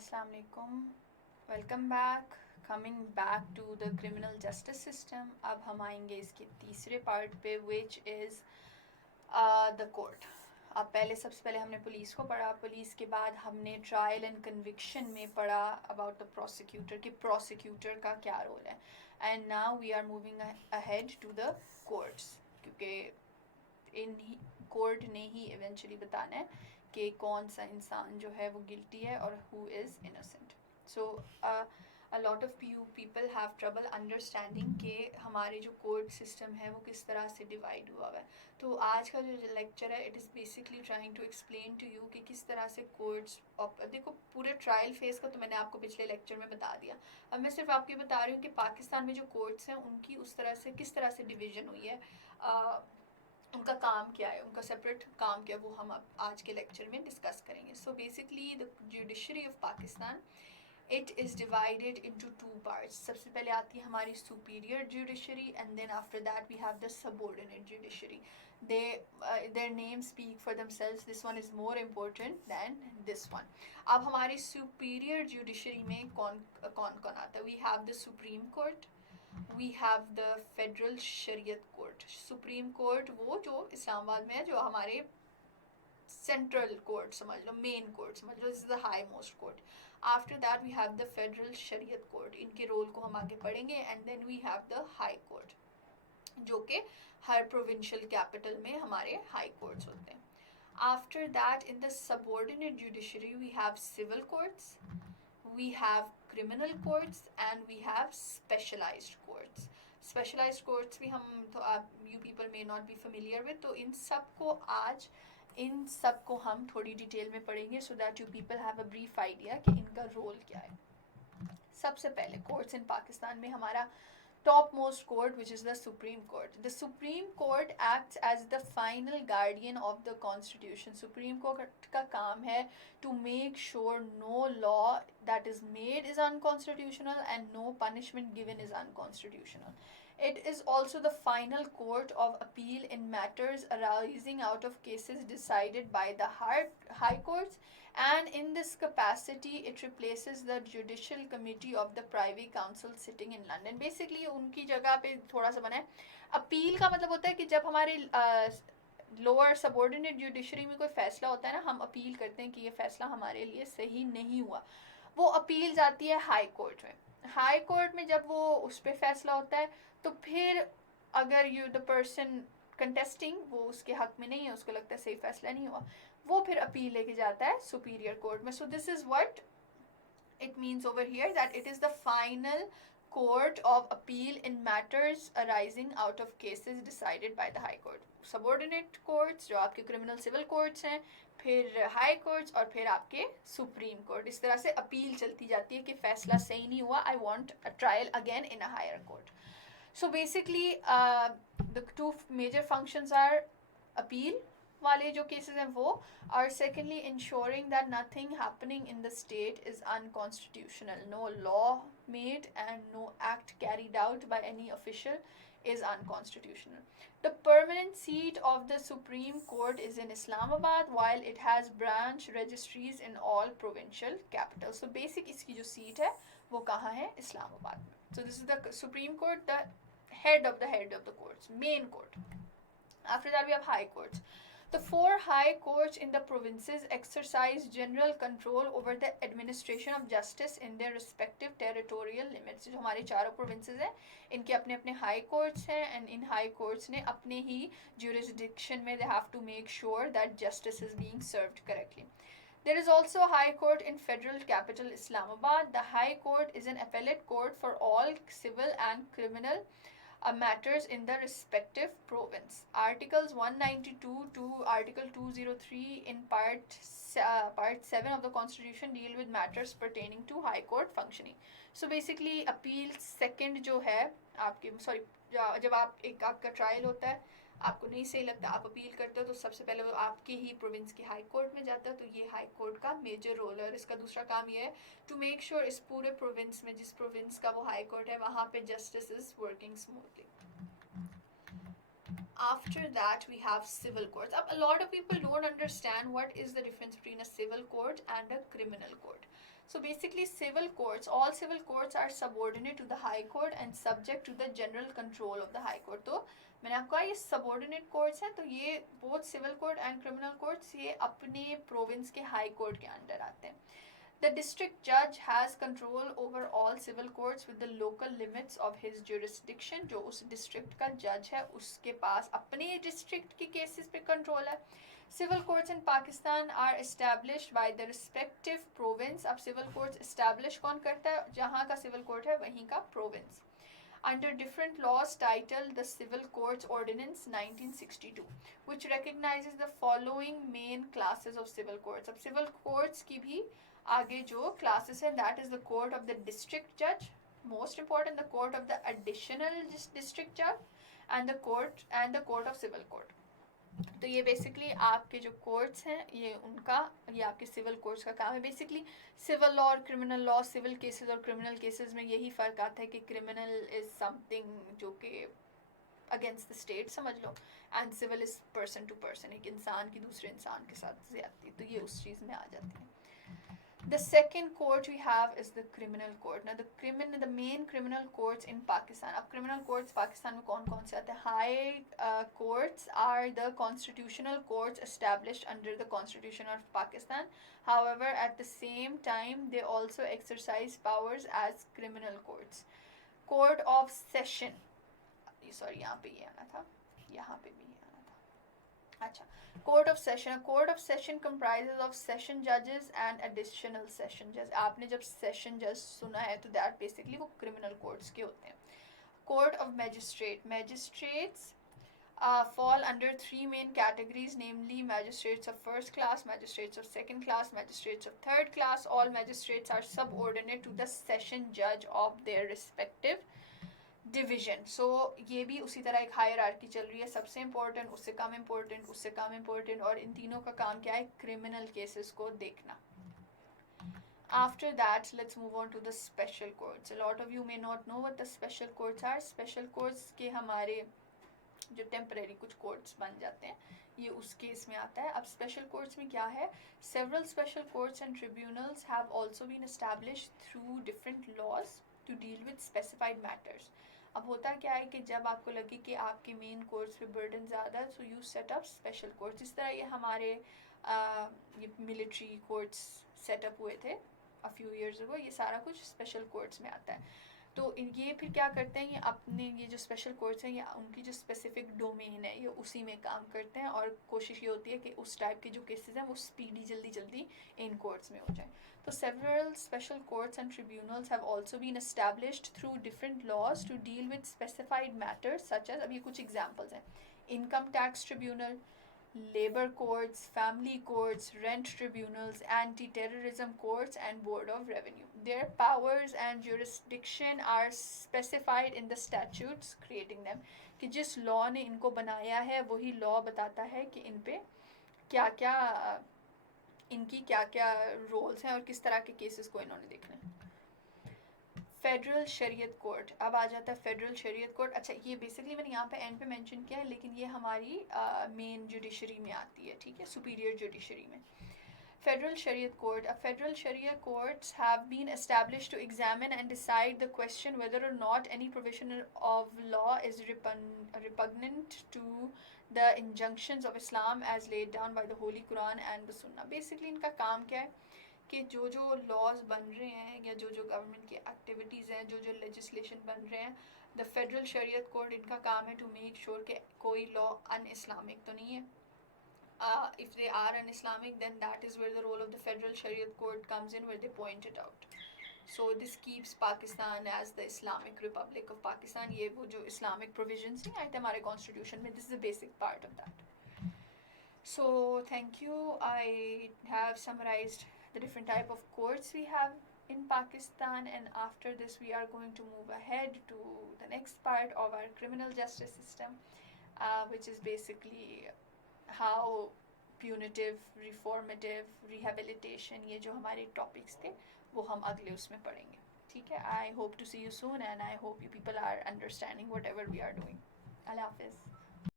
Assalamu alaikum. Welcome back. Coming back to the criminal justice system. अब हम आएंगे इसके तीसरे पार्ट पे विच इज़ द कोर्ट. अब सबसे पहले हमने पुलिस को पढ़ा. पुलिस के बाद हमने ट्रायल एंड कन्विक्शन में पढ़ा अबाउट द प्रोसिक्यूटर कि प्रोसिक्यूटर का क्या रोल है. And now we are moving ahead to the courts, क्योंकि इन कोर्ट ने ही इवेंचुअली बताना है कि कौन सा इंसान जो है वो गिल्टी है और who is innocent. So a lot of people have trouble understanding कि हमारे जो कोर्ट सिस्टम है वो किस तरह से डिवाइड हुआ हुआ है. तो आज का जो लेक्चर है it is basically trying to explain to you कि किस तरह से कोर्ट्स. देखो, पूरे ट्रायल फेज का तो मैंने आपको पिछले लेक्चर में बता दिया. अब मैं सिर्फ आपको बता रही हूँ कि पाकिस्तान में जो कोर्ट्स हैं उनकी उस तरह से किस तरह से डिवीजन हुई है, उनका काम क्या है, उनका सेपरेट काम क्या है, वो हम आज के लेक्चर में डिस्कस करेंगे. So basically the judiciary of Pakistan, it is divided into two parts. सबसे पहले आती है हमारी superior judiciary and then after that we have the subordinate judiciary. Their name speak for themselves. This one is more important than this one. अब हमारी superior judiciary में कौन कौन कौन आता है? We have the supreme court, we have the federal Shariat court. Supreme court वो जो इस्लामाबाद में है, जो हमारे सेंट्रल कोर्ट समझ लो, मेन कोर्ट समझ लो, this is the high most court. After that we have the federal Shariat court. इनके रोल को हम आगे पढ़ेंगे. And then we have the high court, जो कि हर प्रोविंशियल कैपिटल में हमारे हाई कोर्ट्स होते हैं. After that in the subordinate judiciary we have civil courts, we have criminal courts and we have specialized courts. Specialized courts भी हम तो you people may not be familiar with. तो इन सब को हम थोड़ी डिटेल में पढ़ेंगे so that you people have a brief idea कि इनका रोल क्या है. सबसे पहले कोर्ट्स इन पाकिस्तान में हमारा topmost court, which is the Supreme Court. The Supreme Court acts as the final guardian of the Constitution. Supreme Court का काम है to make sure no law that is made is unconstitutional and no punishment given is unconstitutional. It is also the final court of appeal in matters arising out of cases decided by the high courts, and in this capacity it replaces the judicial committee of the privy council sitting in London. Basically उनकी जगह पे थोड़ा सा बना है. अपील का मतलब होता है कि जब हमारे लोअर सबऑर्डिनेट जुडिशरी में कोई फैसला होता है ना, हम अपील करते हैं कि ये फैसला हमारे लिए सही नहीं हुआ, वो अपील जाती है हाई कोर्ट में. हाई कोर्ट में जब वो उस पर फैसला होता है तो फिर अगर यू द पर्सन कंटेस्टिंग वो उसके हक में नहीं है, उसको लगता है सही फैसला नहीं हुआ, वो फिर अपील लेके जाता है सुपीरियर कोर्ट में. So this is what it means over here, that it is the final court of appeal in matters arising out of cases decided by the high court. Subordinate courts जो आपके criminal civil courts हैं, फिर high courts और फिर आपके supreme court. इस तरह से अपील चलती जाती है कि फैसला सही नहीं हुआ, I want a trial again in a higher court. So basically the two major functions are appeal वाले जो केसेस हैं वो, और secondly ensuring that nothing happening in the state is unconstitutional. No law made and no act carried out by any official is unconstitutional. The permanent seat of the Supreme Court is in Islamabad, while it has branch registries in all provincial capitals. So basic इसकी जो seat है वो कहाँ है? इस्लामाबाद में. So this is the Supreme Court, the head of the courts, main court. After that we have high courts. The four high courts in the provinces exercise general control over the administration of justice in their respective territorial limits. जो हमारे चारों provinces हैं इनके अपने अपने high courts हैं, and in high courts ने अपने ही jurisdiction में they have to make sure that justice is being served correctly. There is also a high court in federal capital Islamabad. The high court is an appellate court for all civil and criminal matters in the respective province. Articles 192 to Article 203 in part 7 of the Constitution deal with matters pertaining to High Court functioning. So basically appeal second जो है आपके जब आपका ट्रायल होता है, आपको नहीं सही लगता, आप अपील करते हो, तो सबसे पहले वो आपके ही प्रोविंस के हाई कोर्ट में जाता है. तो ये हाई कोर्ट का मेजर रोल है. और इसका दूसरा काम ये है टू मेक श्योर इस पूरे प्रोविंस में, जिस प्रोविंस का वो हाई कोर्ट है, वहाँ पे justice is working smoothly. After that we have civil courts. A lot of people don't understand what is the difference between a civil court and a criminal court. So basically civil courts, all civil courts are subordinate to the high court and subject to the general control of the high court. तो मैंने आपको कहा ये subordinate courts हैं, तो ये both civil court and criminal courts ये अपने प्रोविंस के हाई कोर्ट के अंडर आते हैं. The district judge has control over all civil courts with the local limits of his jurisdiction. जो उस district का judge है उसके पास अपने district की cases पे control है. Civil courts in Pakistan are established by the respective province. अब civil courts establish कौन करता है? जहाँ का civil court है वहीं का province. Under different laws titled the Civil Courts Ordinance 1962, which recognizes the following main classes of civil courts. अब civil courts की भी आगे जो classes हैं, that is the court of the district judge, most important the court of the additional district judge, and the court of civil court. तो ये बेसिकली आपके जो कोर्ट्स हैं ये उनका, ये आपके सिविल कोर्ट्स का काम है. बेसिकली सिविल लॉ और क्रिमिनल लॉ, सिविल केसेस और क्रिमिनल केसेस में यही फ़र्क आता है कि क्रिमिनल इज़ समथिंग जो कि अगेंस्ट द स्टेट समझ लो, and civil is person to person, एक इंसान की दूसरे इंसान के साथ ज़्यादती, तो ये उस चीज़ में आ जाती है. The second court we have is the criminal court. Now the main criminal courts in Pakistan. अब criminal courts पाकिस्तान में कौन कौन से आते हैं? High courts are the constitutional courts established under the Constitution of Pakistan. However, at the same time, they also exercise powers as criminal courts. Court of Session. Sorry, यहाँ पे ये आना था, यहाँ पे भी आना था. अच्छा. Court of Session. A court of session comprises of session judges and additional session judges. आपने जब session judge सुना है तो that basically वो criminal courts के होते हैं. Court of Magistrate. Magistrates fall under three main categories, namely magistrates of first class, magistrates of second class, magistrates of third class. All magistrates are subordinate to the session judge of their respective division. So ये भी उसी तरह एक हायरार्की चल रही है, सबसे इम्पोर्टेंट, उससे कम इम्पोर्टेंट, उससे कम इम्पोर्टेंट, और इन तीनों का काम क्या है? क्रिमिनल केसेस को देखना. After that, let's move on to the special courts. A lot of you may not know what the special courts are. Special courts के हमारे जो टेम्परेरी कुछ कोर्ट्स बन जाते हैं, ये उस केस में आता है. अब स्पेशल कोर्ट्स में क्या है? Several special courts and tribunals have also been established through different laws to deal with specified matters. अब होता क्या है कि जब आपको लगे कि आपके मेन कोर्ट्स पे बर्डन ज़्यादा है, so you set up special courts. जिस तरह ये हमारे ये मिलिट्री कोर्ट्स सेटअप हुए थे अ फ्यू ईयर्स अगो, ये सारा कुछ स्पेशल कोर्ट्स में आता है. तो ये फिर क्या करते हैं, ये अपने ये जो स्पेशल कोर्ट्स हैं, या उनकी जो स्पेसिफिक डोमेन है, ये उसी में काम करते हैं, और कोशिश ये होती है कि उस टाइप के जो केसेस हैं वो स्पीडी जल्दी इन कोर्ट्स में हो जाए. So several special courts and tribunals have also been established through different laws to deal with specified matters such as, अब ये कुछ examples हैं: income tax tribunal, labor courts, family courts, rent tribunals, anti-terrorism courts, and board of revenue. Their powers and jurisdiction are specified in the statutes creating them. कि जिस law ने इनको बनाया है वही law बताता है कि इन पे क्या क्या इनकी क्या क्या रोल्स हैं और किस तरह के केसेस को इन्होंने देखना है. फेडरल शरीयत कोर्ट. अब आ जाता है फेडरल शरीयत कोर्ट. अच्छा, ये बेसिकली मैंने यहाँ पे एंड पे मेंशन किया है, लेकिन ये हमारी मेन जुडिशरी में आती है, ठीक है, सुपीरियर जुडिशरी में. Federal Shariat Court. A federal Sharia courts have been established to examine and decide the question whether or not any provision of law is repugnant to the injunctions of Islam as laid down by the Holy Quran and the Sunnah. Basically इनका काम क्या है कि जो जो laws बन रहे हैं या जो जो government की activities हैं, जो जो legislation बन रहे हैं, the Federal Shariat Court इनका काम है to make sure कि कोई law un-Islamic तो नहीं है. If they are un-Islamic, then that is where the role of the Federal Shariat Court comes in, where they point it out. So this keeps Pakistan as the Islamic Republic of Pakistan. ये वो जो Islamic provisions नहीं आए थे हमारे constitution में, this is a basic part of that. So thank you. I have summarized the different type of courts we have in Pakistan, and after this we are going to move ahead to the next part of our criminal justice system, which is basically how punitive, reformative, rehabilitation, ये जो हमारे topics थे वो हम अगले उसमें पढ़ेंगे, ठीक है. I hope to see you soon and I hope you people are understanding whatever we are doing. Allah Hafiz.